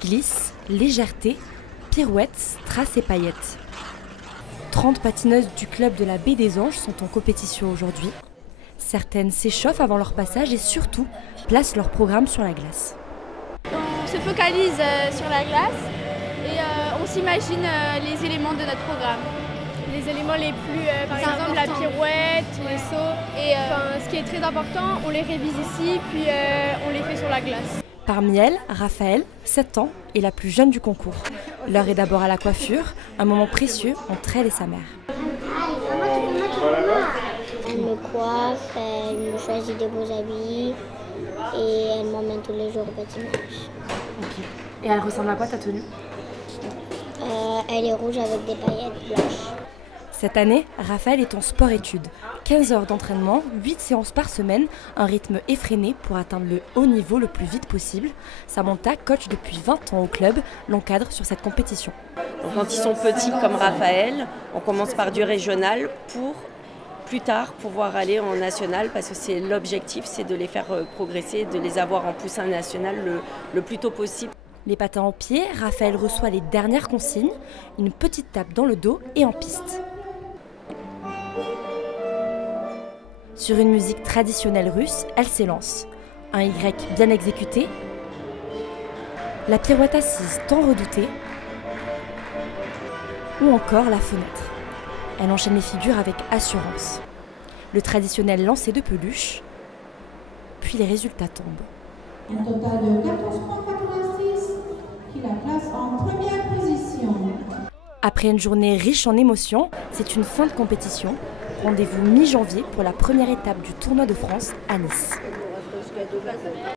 glisse, légèreté, pirouettes, strass et paillettes. 30 patineuses du club de la Baie des Anges sont en compétition aujourd'hui. Certaines s'échauffent avant leur passage et surtout placent leur programme sur la glace. On se focalise sur la glace et on s'imagine les éléments de notre programme. Les éléments les plus, par exemple la pirouette, les sauts. Et ce qui est très important, on les révise ici, puis on les fait sur la glace. Parmi elles, Raphaël, 7 ans, est la plus jeune du concours. L'heure est d'abord à la coiffure, un moment précieux entre elle et sa mère. Elle me coiffe, elle me choisit des beaux habits et elle m'emmène tous les jours au patinage. Okay. Et elle ressemble à quoi ta tenue? Elle est rouge avec des paillettes blanches. Cette année, Raphaël est en sport-études. 15 heures d'entraînement, 8 séances par semaine, un rythme effréné pour atteindre le haut niveau le plus vite possible. Samantha, coach depuis 20 ans au club, l'encadre sur cette compétition. Donc, quand ils sont petits comme Raphaël, on commence par du régional pour plus tard pouvoir aller en national parce que c'est l'objectif, c'est de les faire progresser, de les avoir en poussin national le plus tôt possible. Les patins en pied, Raphaël reçoit les dernières consignes, une petite tape dans le dos et en piste. Sur une musique traditionnelle russe, elle s'élance. Un Y bien exécuté, la pirouette assise tant redoutée, ou encore la fenêtre. Elle enchaîne les figures avec assurance. Le traditionnel lancer de peluche, puis les résultats tombent. Un total de 14,86 qui la place en première position. Après une journée riche en émotions, c'est une fin de compétition. Rendez-vous mi-janvier pour la première étape du tournoi de France à Nice.